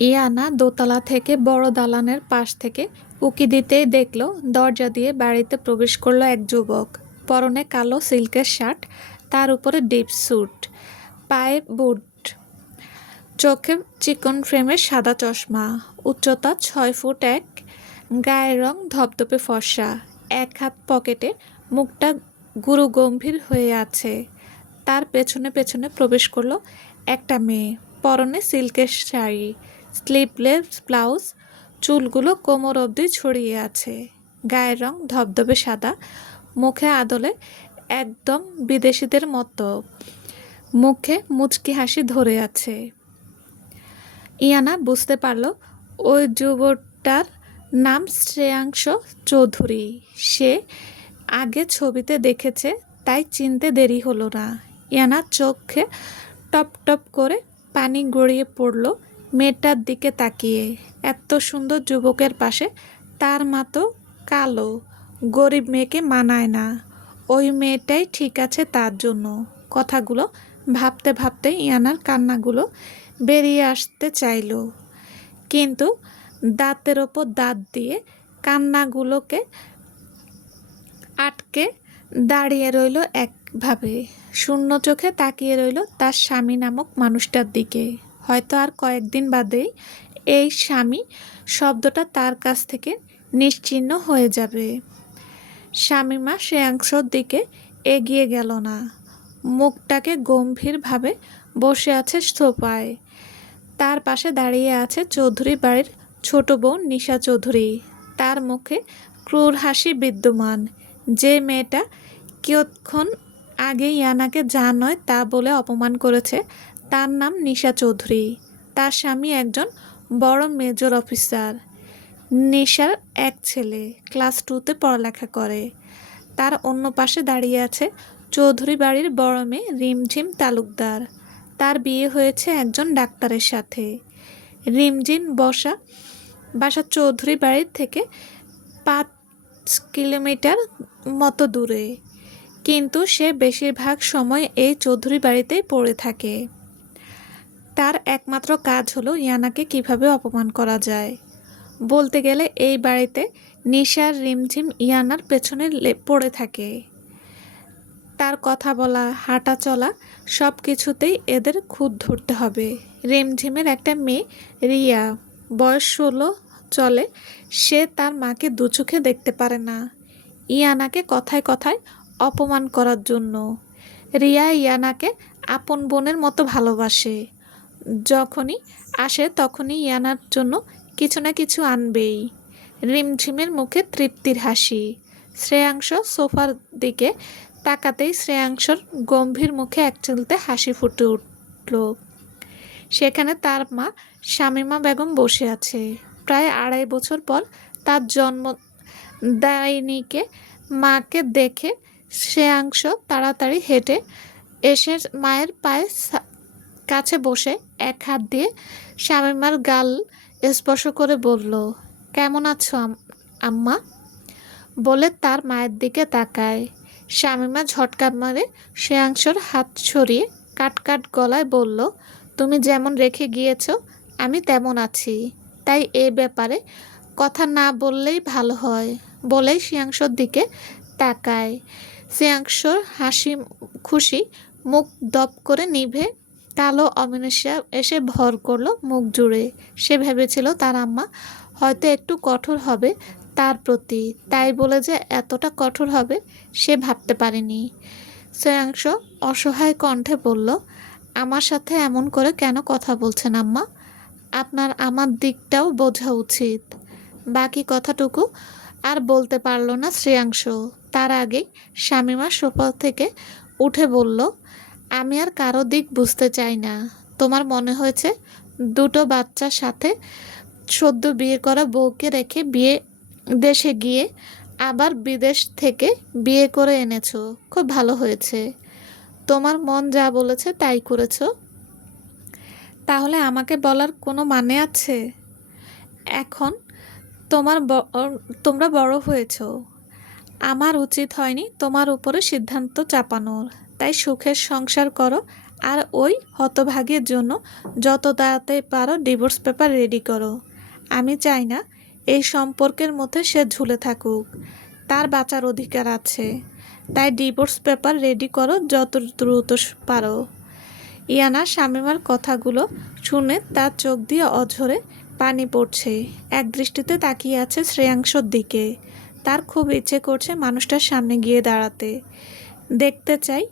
ইয়ানা দোতলা থেকে বড় দালানের পাশ থেকে উঁকি দিতেই দেখল দরজা দিয়ে বাড়িতে প্রবেশ করলো এক যুবক। পরনে কালো সিল্কের শার্ট, তার উপরে ডিপ স্যুট, পায়ে বুট, চোখে চিকন ফ্রেমের সাদা চশমা, উচ্চতা 6 ফুট 1, গায়ের রং ধপধপে ফর্সা, এক হাত পকেটে, মুখটা গুরুগম্ভীর হয়ে আছে। তার পেছনে পেছনে প্রবেশ করলো একটা মেয়ে, পরনে সিল্কের শাড়ি, স্লিভলেস ব্লাউজ, চুলগুলো কোমর অবধি ছড়িয়ে আছে, গায়ের রং ধবধবে সাদা, মুখে আদলে একদম বিদেশিদের মতো, মুখে মুচকি হাসি ধরে আছে। ইয়ানা বুঝতে পারল ওই যুবকটার নাম শ্রেয়াংশ চৌধুরী। সে আগে ছবিতে দেখেছে, তাই চিনতে দেরি হলো না। ইয়ানা চোখে টপ টপ করে পানি গড়িয়ে পড়ল মেয়েটার দিকে তাকিয়ে। এত সুন্দর যুবকের পাশে তার মা তো কালো, গরিব মেয়েকে মানায় না। ওই মেয়েটাই ঠিক আছে তার জন্য। কথাগুলো ভাবতে ভাবতে ইয়ানার কান্নাগুলো বেরিয়ে আসতে চাইল, কিন্তু দাঁতের ওপর দাঁত দিয়ে কান্নাগুলোকে আটকে দাঁড়িয়ে রইল একভাবে। শূন্য চোখে তাকিয়ে রইল তার স্বামী নামক মানুষটার দিকে। হয়তো আর কয়েকদিন বাদেই এই স্বামী শব্দটা তার কাছ থেকে নিশ্চিহ্ন হয়ে যাবে। শামীমা শ্রেয়াংশর দিকে এগিয়ে গেল না, মুখটাকে গম্ভীরভাবে বসে আছে সোফায়। তার পাশে দাঁড়িয়ে আছে চৌধুরী বাড়ির ছোট বোন নিশা চৌধুরী। তার মুখে ক্রূর হাসি বিদ্যমান। যে মেয়েটা কিয়ৎক্ষণ আগে ইয়ানাকে যা নয় তা বলে অপমান করেছে, তার নাম নিশা চৌধুরী। তার স্বামী একজন বড় মেজর অফিসার। নিশার এক ছেলে, ক্লাস 2তে পড়ালেখা করে। তার অন্য পাশে দাঁড়িয়ে আছে চৌধুরী বাড়ির বড় মেয়ে রিমঝিম তালুকদার। তার বিয়ে হয়েছে একজন ডাক্তারের সাথে। রিমঝিম বাসা চৌধুরী বাড়ির থেকে 5 কিলোমিটার মতো দূরে, কিন্তু সে বেশিরভাগ সময় এই চৌধুরী বাড়িতেই পড়ে থাকে। তার একমাত্র কাজ হলো ইয়ানাকে কিভাবে অপমান করা যায়। বলতে গেলে এই বাড়িতে নিশার রিমঝিম ইয়ানার পেছনে পড়ে থাকে। তার কথা বলা, হাঁটা চলা সব কিছুতেই এদের খুঁত ধরতে হবে। রিমঝিমের একটা মেয়ে রিয়া, বয়স 16 চলে। সে তার মাকে দু চোখে দেখতে পারে না, ইয়ানাকে কথায় কথায় অপমান করার জন্য। রিয়া ইয়ানাকে আপন বোনের মতো ভালোবাসে। যখনই আসে তখনই ইয়ানার জন্য কিছু না কিছু আনবেই। রিমঝিমের মুখে তৃপ্তির হাসি। শ্রেয়াংশ সোফার দিকে তাকাতেই শ্রেয়াংশর গম্ভীর মুখে একচুলতে হাসি ফুটে উঠল। সেখানে তার মা শামীমা বেগম বসে আছে। প্রায় 2.5 বছর পর তার জন্মদায়িনীকে মাকে দেখে শ্রেয়াংশ তাড়াতাড়ি হেঁটে এসে মায়ের পায়ে কাছে বসে এক হাত দিয়ে শামীমার গাল স্পর্শ করে বলল, কেমন আছো আম্মা? বলে তার মায়ের দিকে তাকায়। শামীমা ঝটকা মারে শ্রেয়াংশর হাত সরিয়ে কাট গলায় বলল, তুমি যেমন রেখে গিয়েছ আমি তেমন আছি, তাই এ ব্যাপারে কথা না বললেই ভালো হয় বলেই শ্রেয়াংশর দিকে তাকায়। শ্রেয়াংশর হাসি খুশি মুখ দপ করে নিভে কালো অমানুষা এসে ভর করলো মুখ জুড়ে। সে ভেবেছিল তার আম্মা হয়তো একটু কঠোর হবে তার প্রতি, তাই বলে যে এতটা কঠোর হবে সে ভাবতে পারেনি। শ্রেয়াংশ অসহায় কণ্ঠে বলল, আমার সাথে এমন করে কেন কথা বলছেন আম্মা? আপনার আমার দিকটাও বোঝা উচিত। বাকি কথাটুকু আর বলতে পারল না শ্রেয়াংশ। তার আগেই শামীমা সোফা থেকে উঠে বলল, আমি আর কারো দিক বুঝতে চাই না। তোমার মনে হয়েছে দুটো বাচ্চার সাথে সদ্য বিয়ে করা বউকে রেখে দেশে গিয়ে আবার বিদেশ থেকে বিয়ে করে এনেছো, খুব ভালো হয়েছে। তোমার মন যা বলেছে তাই করেছো। তাহলে আমাকে বলার কোনো মানে আছে? এখন তোমরা বড় হয়েছ। আমার উচিত হয়নি তোমার উপরে সিদ্ধান্ত চাপানোর। তাই সুখের সংসার করো, আর ওই হতভাগীর জন্য যত তাড়াতাড়ি পারো ডিভোর্স পেপার রেডি করো। আমি চাই না এই সম্পর্কের মধ্যে সে ঝুলে থাকুক। তার বাঁচার অধিকার আছে। তাই ডিভোর্স পেপার রেডি করো যত দ্রুত পারো। ইয়ানা শামীমার কথাগুলো শুনে তার চোখ দিয়ে অঝরে পানি পড়ছে। এক দৃষ্টিতে তাকিয়ে আছে শ্রেয়াংশর দিকে। তার খুব ইচ্ছে করছে মানুষটার সামনে গিয়ে দাঁড়াতে, দেখতে চাই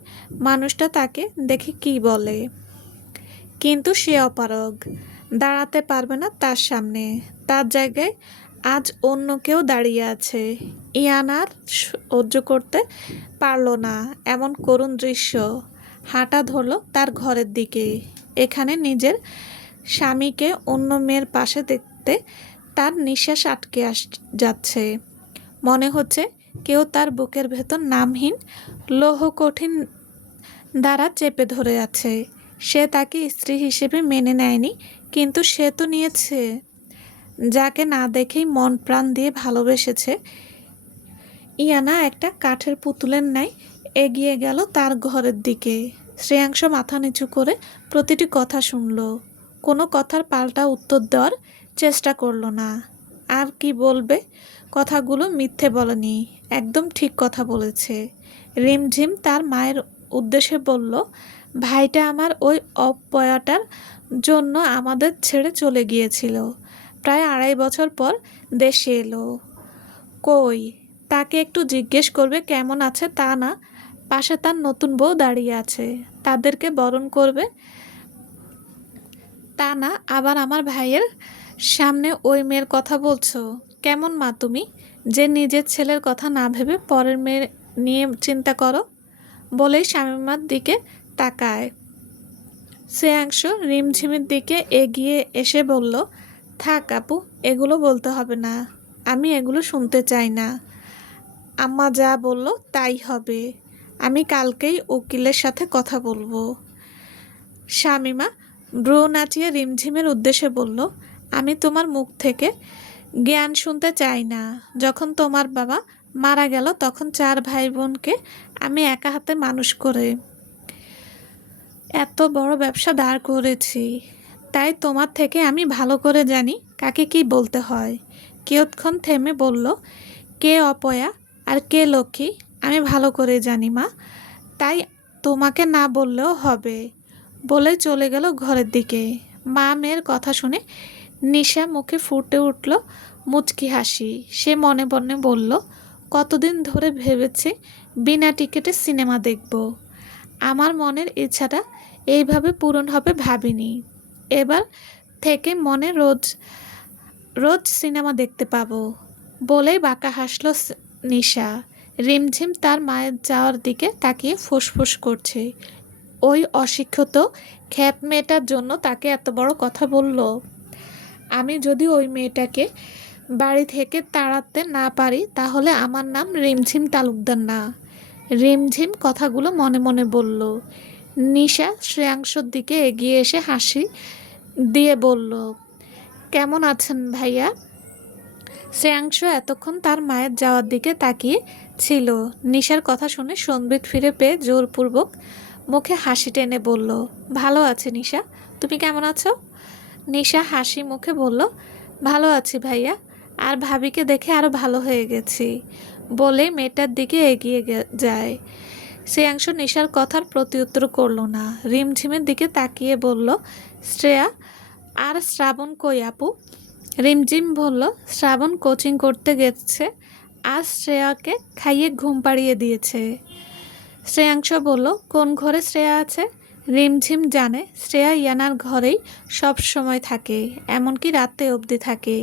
মানুষটা তাকে দেখে কি বলে। কিন্তু সে অপারগ, দাঁড়াতে পারবে না তার সামনে। তার জায়গায় আজ অন্য কেউ দাঁড়িয়ে আছে। ইয়ানার সহ্য করতে পারল না এমন করুণ দৃশ্য। হাঁটা ধরল তার ঘরের দিকে। এখানে নিজের স্বামীকে অন্য মেয়ের পাশে দেখতে তার নিঃশ্বাস আটকে যাচ্ছে। মনে হচ্ছে কেউ তার বুকের ভেতর নামহীন লৌহ কঠিন দ্বারা চেপে ধরে আছে। সে তাকে স্ত্রী হিসেবে মেনে নেয়নি, কিন্তু সে তো নিয়েছে যাকে না দেখেই মন প্রাণ দিয়ে ভালোবেসেছে। ইয়ানা একটা কাঠের পুতুলের ন্যায় এগিয়ে গেল তার ঘরের দিকে। শ্রেয়াংশ মাথা নিচু করে প্রতিটি কথা শুনল। কোনো কথার পাল্টা উত্তর দেওয়ার চেষ্টা করল না। আর কি বলবে? কথাগুলো মিথ্যে বলেনি, একদম ঠিক কথা বলেছে। রিমঝিম তার মায়ের উদ্দেশ্যে বলল, ভাইটা আমার ওই অপয়াটার জন্য আমাদের ছেড়ে চলে গিয়েছিল। প্রায় 2.5 বছর পর দেশে এলো। কই, তাকে একটু জিজ্ঞেস করবে কেমন আছে তা না, পাশে তার নতুন বউ দাঁড়িয়ে আছে, তাদেরকে বরণ করবে তা না, আবার আমার ভাইয়ের সামনে ওই মেয়ের কথা বলছো। কেমন মা তুমি, যে নিজের ছেলের কথা না ভেবে পরের মেয়ে নিয়ে চিন্তা করো? বলেই শামীমার দিকে তাকায়। শ্রেয়াংশ রিমঝিমের দিকে এগিয়ে এসে বলল, থাক আপু, এগুলো বলতে হবে না। আমি এগুলো শুনতে চাই না। আম্মা যা বলল তাই হবে। আমি কালকেই উকিলের সাথে কথা বলবো। শামীমা ব্রু নাচিয়ে রিমঝিমের উদ্দেশ্যে বলল, আমি তোমার মুখ থেকে জ্ঞান শুনতে চাই না। যখন তোমার বাবা মারা গেল তখন 4 ভাই বোনকে আমি একা হাতে মানুষ করে এত বড় ব্যবসা দাঁড় করেছি। তাই তোমার থেকে আমি ভালো করে জানি কাকে কি বলতে হয়। কিয়ৎক্ষণ থেমে বলল, কে অপয়া আর কে লক্ষ্মী আমি ভালো করে জানি মা, তাই তোমাকে না বললেও হবে। বলে চলে গেল ঘরের দিকে। মা মেয়ের কথা শুনে নিশা মুখে ফুটে উঠল মুচকি হাসি। সে মনে মনে বলল, কতদিন ধরে ভেবেছি বিনা টিকিটে সিনেমা দেখব। আমার মনের ইচ্ছাটা এইভাবে পূরণ হবে ভাবিনি। এবার থেকে মনে রোজ রোজ সিনেমা দেখতে পাবো। বলেই বাঁকা হাসল নিশা। রিমঝিম তার মায়ের যাওয়ার দিকে তাকিয়ে ফুসফুস করছে, ওই অশিক্ষিত খ্যাত মেয়েটার জন্য তাকে এত বড় কথা বলল। আমি যদি ওই মেয়েটাকে বাড়ি থেকে তাড়াতে না পারি তাহলে আমার নাম রিমঝিম তালুকদার না। রিমঝিম কথাগুলো মনে মনে বলল। নিশা শ্রেয়াংশর দিকে এগিয়ে এসে হাসি দিয়ে বলল, কেমন আছেন ভাইয়া? শ্রেয়াংশ এতক্ষণ তার মায়ের যাওয়ার দিকে তাকিয়ে ছিল। নিশার কথা শুনে সম্বিত ফিরে পেয়ে জোরপূর্বক মুখে হাসি টেনে বলল, ভালো আছি নিশা, তুমি কেমন আছো? নিশা হাসি মুখে বলল, ভালো আছি ভাইয়া, আর ভাবিকে দেখে আরও ভালো হয়ে গেছি। বলে মেয়েটার দিকে এগিয়ে যায়। শ্রেয়াংশ নিশার কথার প্রত্যুত্তর করল না। রিমঝিমের দিকে তাকিয়ে বলল, শ্রেয়া আর শ্রাবণ কই আপু? রিমঝিম বলল, শ্রাবণ কোচিং করতে গেছে, আজ শ্রেয়াকে খাইয়ে ঘুম পাড়িয়ে দিয়েছে। শ্রেয়াংশ বলল, কোন ঘরে শ্রেয়া আছে? রিমঝিম জানে শ্রেয়া ইয়ানার ঘরেই সব সময় থাকে, এমনকি রাতে অবধি থাকে।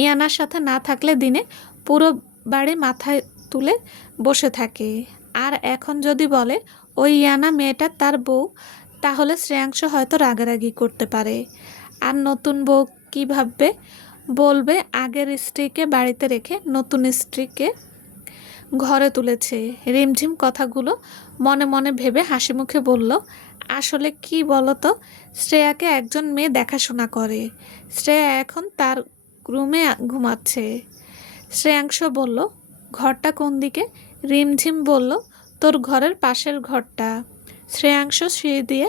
ইয়ানার সাথে না থাকলে দিনে পুরো বাড়ি মাথায় তুলে বসে থাকে। আর এখন যদি বলে ওই ইয়ানা মেয়েটা তার বউ, তাহলে শ্রেয়াংশ হয়তো রাগারাগি করতে পারে। আর নতুন বউ কী ভাববে? বলবে আগের স্ত্রীকে বাড়িতে রেখে নতুন স্ত্রীকে ঘরে তুলেছে। রিমঝিম কথাগুলো মনে মনে ভেবে হাসি মুখে বলল, আসলে কি বলতো, শ্রেয়াকে একজন মেয়ে দেখাশোনা করে। শ্রেয়া এখন তার রুমে ঘুমাচ্ছে। শ্রেয়াংশ বলল, ঘরটা কোন দিকে? রিমঝিম বলল, তোর ঘরের পাশের ঘরটা। শ্রেয়াংশ সিঁড়ি দিয়ে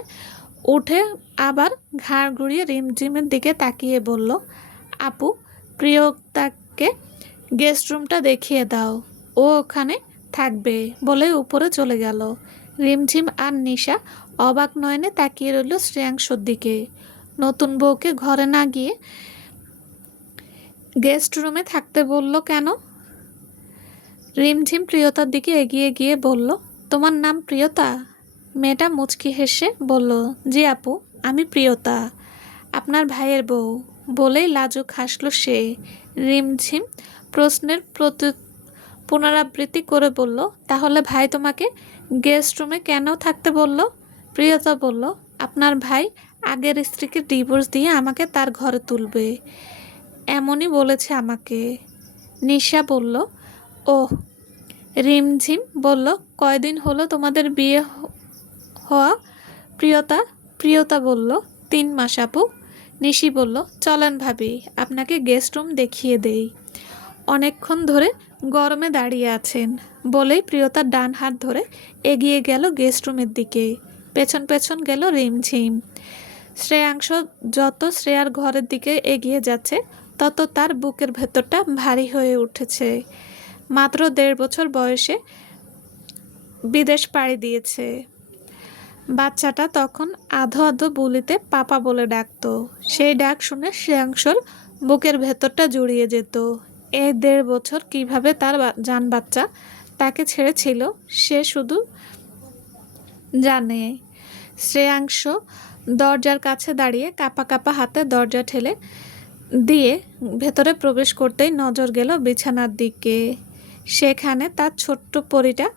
উঠে আবার ঘাড় ঘুরিয়ে রিমঝিমের দিকে তাকিয়ে বলল, আপু, প্রিয়তাকে গেস্ট রুমটা দেখিয়ে দাও, ও ওখানে থাকবে বলে উপরে চলে গেল। রিমঝিম আর নিশা অবাক নয়নে তাকিয়ে রইল শ্রেয়াংশর দিকে। নতুন বউকে ঘরে না গিয়ে গেস্ট রুমে থাকতে বলল কেন? রিমঝিম প্রিয়তার দিকে এগিয়ে গিয়ে বলল, তোমার নাম প্রিয়তা? মেয়েটা মুচকি হেসে বলল, জি আপু, আমি প্রিয়তা, আপনার ভাইয়ের বউ। বলেই লাজুক হাসল সে। রিমঝিম প্রশ্নের পুনরাবৃত্তি করে বলল, তাহলে ভাই তোমাকে গেস্ট রুমে কেন থাকতে বলল? প্রিয়তা বলল, আপনার ভাই আগের স্ত্রীকে ডিভোর্স দিয়ে আমাকে তার ঘরে তুলবে, এমনই বলেছে আমাকে। নিশা বলল, ওহ। রিমঝিম বলল, কয়দিন হলো তোমাদের বিয়ে হওয়া প্রিয়তা? প্রিয়তা বলল, 3 মাস আপু। নিশি বলল, চলেন ভাবি, আপনাকে গেস্ট রুম দেখিয়ে দেই, অনেকক্ষণ ধরে গরমে দাঁড়িয়ে আছেন। বলেই প্রিয়তার ডান হাত ধরে এগিয়ে গেল গেস্ট রুমের দিকে। পেছন পেছন গেল রিমঝিম। শ্রেয়াংশ যত শ্রেয়ার ঘরের দিকে এগিয়ে যাচ্ছে তত তার বুকের ভেতরটা ভারী হয়ে উঠেছে। মাত্র 1.5 বছর বয়সে বিদেশ পাড়ি দিয়েছে। বাচ্চাটা তখন আধো আধো বুলিতে পাপা বলে ডাকত। সেই ডাক শুনে শ্রেয়াংশর বুকের ভেতরটা জুড়িয়ে যেত। এই 1.5 বছর কিভাবে তার জান বাচ্চা তাকে ছেড়েছিল সে শুধু জানে। শ্রেয়াংশ দরজার কাছে দাঁড়িয়ে কাঁপা কাঁপা হাতে দরজা ঠেলে দিয়ে ভেতরে প্রবেশ করতেই নজর গেল বিছানার দিকে। সেখানে তার ছোট্ট পরীটা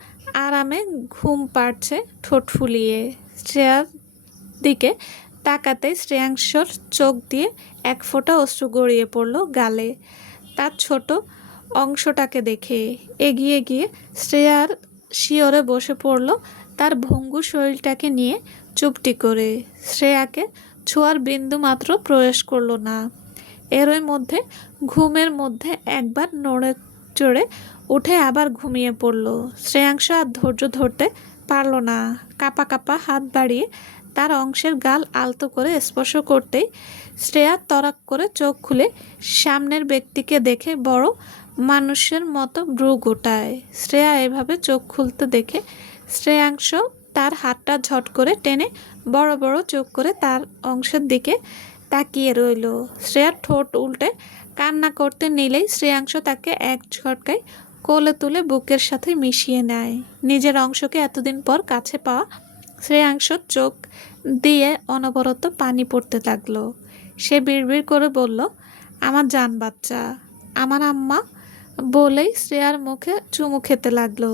আরামে ঘুম পাড়ছে ঠোঁট ফুলিয়ে। শ্রেয়ার দিকে তাকাতেই শ্রেয়াংশর চোখ দিয়ে এক ফোঁটা অশ্রু গড়িয়ে পড়ল গালে। তার ছোট অংশটাকে দেখে এগিয়ে গিয়ে শ্রেয়ার শিয়রে বসে পড়ল তার ভঙ্গু শরীরটাকে নিয়ে চুপটি করে। শ্রেয়াকে ছোঁয়ার বিন্দু মাত্র প্রবেশ করল না। এরই মধ্যে ঘুমের মধ্যে একবার নড়ে চড়ে উঠে আবার ঘুমিয়ে পড়ল। শ্রেয়াংশ আর ধৈর্য ধরতে পারল না। কাঁপা কাঁপা হাত বাড়িয়ে তার অংশের গাল আলতো করে স্পর্শ করতেই শ্রেয়া তরাক করে চোখ খুলে সামনের ব্যক্তিকে দেখে বড় মানুষের মতো ভ্রু গোটায়। শ্রেয়া এভাবে চোখ খুলতে দেখে শ্রেয়াংশ তার হাতটা ঝট করে টেনে বড় বড় চোখ করে তার অংশের দিকে তাকিয়ে রইল। শ্রেয়ার ঠোঁট উল্টে কান্না করতে নিলেই শ্রেয়াংশ তাকে এক ঝটকায় কোলে তুলে বুকের সাথে মিশিয়ে নেয়। নিজের অংশকে এতদিন পর কাছে পাওয়া শ্রেয়াংশর চোখ দিয়ে অনবরত পানি পড়তে লাগলো। সে বিড়বিড় করে বলল, আমার জান বাচ্চা, আমার আম্মা। বলেই শ্রেয়ার মুখে চুমু খেতে লাগলো।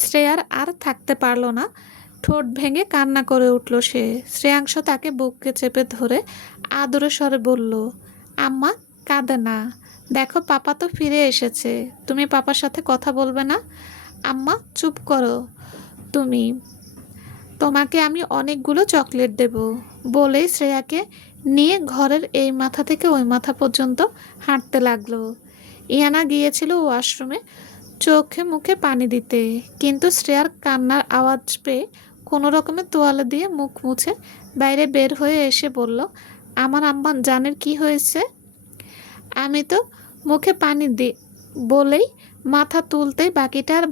শ্রেয়ার আর থাকতে পারল না, ঠোঁট ভেঙে কান্না করে উঠল সে। শ্রেয়াংশ তাকে বুকে চেপে ধরে আদরে স্বরে বলল, আম্মা, কাঁদে না, দেখো পাপা তো ফিরে এসেছে, তুমি পাপার সাথে কথা বলবে না? আম্মা, চুপ করো তুমি, তোমাকে আমি অনেকগুলো চকলেট দেব। বলেই শ্রেয়াকে নিয়ে ঘরের এই মাথা থেকে ওই মাথা পর্যন্ত হাঁটতে লাগলো। ইয়ানা গিয়েছিল ওয়াশরুমে চোখে মুখে পানি দিতে, কিন্তু শ্রেয়ার কান্নার আওয়াজ পেয়ে কোনো রকমে তোয়ালে দিয়ে মুখ মুছে বাইরে বের হয়ে এসে বলল, আমার আম্মা জানের কি হয়েছে? আমি তো মুখে পানি বলেই মাথা তুলতেই বাকিটা আর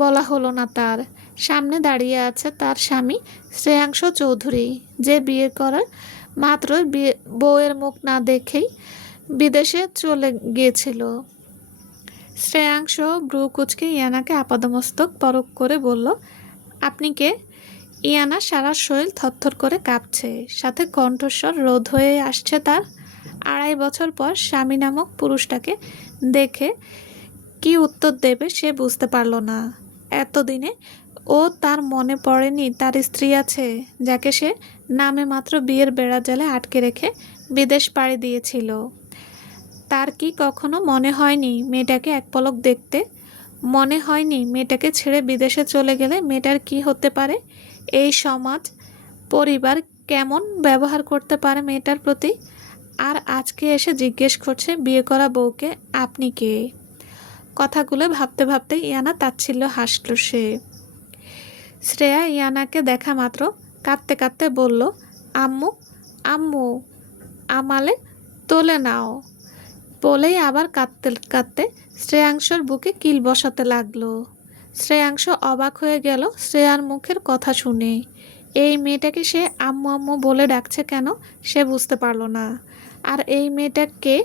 বলা হলো না তার। সামনে দাঁড়িয়ে আছে তার স্বামী শ্রেয়াংশ চৌধুরী, যে বিয়ে করার মাত্রই বউয়ের মুখ না দেখেই বিদেশে চলে গিয়েছিল। শ্রেয়াংশ ভ্রু কুঁচকে ইয়ানাকে আপাদমস্তক পরক করে বলল, আপনি কে? ইয়ানা সারা শরীর থরথর করে কাঁপছে, সাথে কণ্ঠস্বর রোধ হয়ে আসছে তার। 2.5 বছর পর স্বামী নামক পুরুষটাকে দেখে কি উত্তর দেবে সে বুঝতে পারল না। এতদিনে তার মনে পড়েনি তার স্ত্রী আছে, যাকে সে নামে মাত্র বিয়ের বেড়াজালে আটকে রেখে বিদেশ পাড়ি দিয়েছিল। তার কি কখনো মনে হয়নি মেয়েটাকে এক পলক দেখতে? মনে হয়নি মেয়েটাকে ছেড়ে বিদেশে চলে গেলে মেয়েটার কি হতে পারে? এই সমাজ পরিবার কেমন ব্যবহার করতে পারে মেয়েটার প্রতি? আর আজকে এসে জিজ্ঞেস করছে বিয়ে করা বউকে, আপনি কে? কথাগুলো ভাবতে ভাবতে ইয়ানা তাচ্ছিল্য হাসল সে। শ্রেয়া ইয়ানাকে দেখা মাত্র কাঁদতে কাঁদতে বলল, আম্মু আম্মু আমালে তোলে নাও। বলেই আবার কাঁদতে কাঁদতে শ্রেয়াংশর বুকে কিল বসাতে লাগলো। শ্রেয়াংশ অবাক হয়ে গেল শ্রেয়ার মুখের কথা শুনে। এই মেয়েটাকে সে আম্মু আম্মু বলে ডাকছে কেন সে বুঝতে পারল না। আর এই মেয়েটাকে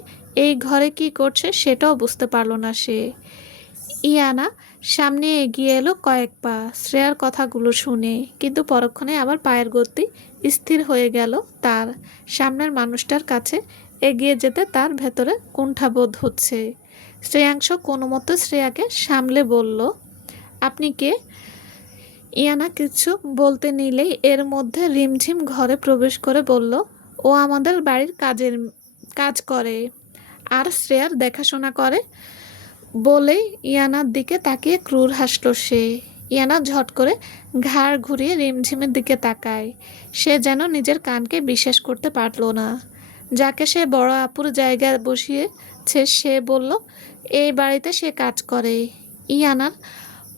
এই ঘরে কি করছে সেটাও বুঝতে পারল না সে। ইয়ানা সামনে এগিয়ে এলো কয়েক পা শ্রেয়ার কথাগুলো শুনে, কিন্তু পরক্ষণে আবার পায়ের গতি স্থির হয়ে গেল তার। সামনের মানুষটার কাছে এগিয়ে যেতে তার ভেতরে কুণ্ঠাবোধ হচ্ছে। শ্রেয়াংশ কোনো মতো শ্রেয়াকে সামলে বলল, আপনি কে? ইয়ানা কিছু বলতে নিলেই এর মধ্যে রিমঝিম ঘরে প্রবেশ করে বলল, ও আমাদের বাড়ির কাজ করে আর শ্রেয়ার দেখাশোনা করে। বলেই ইয়ানার দিকে তাকিয়ে ক্রূর হাসল সে। ইয়ানা ঝট করে ঘাড় ঘুরিয়ে রিমঝিমের দিকে তাকায়। সে যেন নিজের কানকে বিশ্বাস করতে পারল না। যাকে সে বড় আপুর জায়গায় বসিয়েছে সে বলল এই বাড়িতে সে কাজ করে। ইয়ানার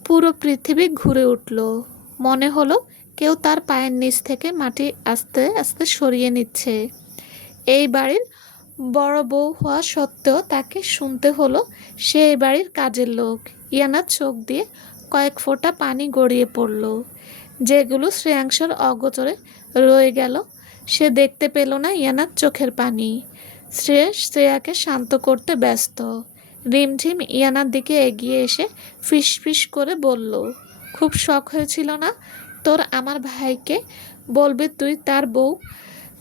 পুরো পৃথিবী ঘুরে উঠল। মনে হলো কেউ তার পায়ের নিচ থেকে মাটি আস্তে আস্তে সরিয়ে নিচ্ছে। এই বাড়ির বড় বউ হওয়া সত্ত্বেও তাকে শুনতে হলো সে এই বাড়ির কাজের লোক। ইয়ানার চোখ দিয়ে কয়েক ফোঁটা পানি গড়িয়ে পড়ল, যেগুলো শ্রেয়াংশর অগোচরে রয়ে গেল। সে দেখতে পেল না ইয়ানার চোখের পানি। শ্রেয়াকে শান্ত করতে ব্যস্ত। রিমঝিম ইয়ানার দিকে এগিয়ে এসে ফিসফিস করে বলল, খুব শখ হয়েছিল না তোর আমার ভাইকে বলবি তুই তার বউ?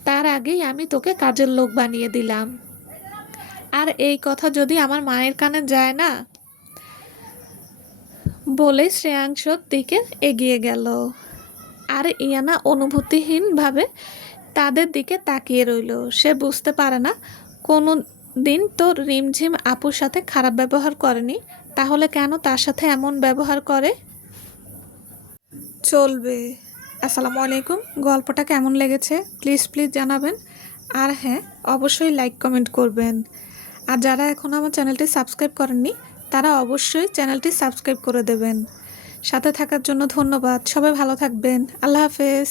তার আগেই আমি তোকে কাজের লোক বানিয়ে দিলাম। আর এই কথা যদি আমার মায়ের কানে যায় না। বলে শ্রেয়াংশর দিকে এগিয়ে গেল। আর ইয়ানা অনুভূতিহীনভাবে তাদের দিকে তাকিয়ে রইল। সে বুঝতে পারে না কোনো দিন তো রিমঝিম আপুর সাথে খারাপ ব্যবহার করেনি, তাহলে কেন তার সাথে এমন ব্যবহার করে? চলবে। আসসালামু আলাইকুম। গল্পটা কেমন লেগেছে প্লিজ জানাবেন। আর হ্যাঁ, অবশ্যই লাইক কমেন্ট করবেন। আর যারা এখনও আমার চ্যানেলটি সাবস্ক্রাইব করেননি তারা অবশ্যই চ্যানেলটি সাবস্ক্রাইব করে দেবেন। সাথে থাকার জন্য ধন্যবাদ। সবাই ভালো থাকবেন। আল্লাহ হাফেজ।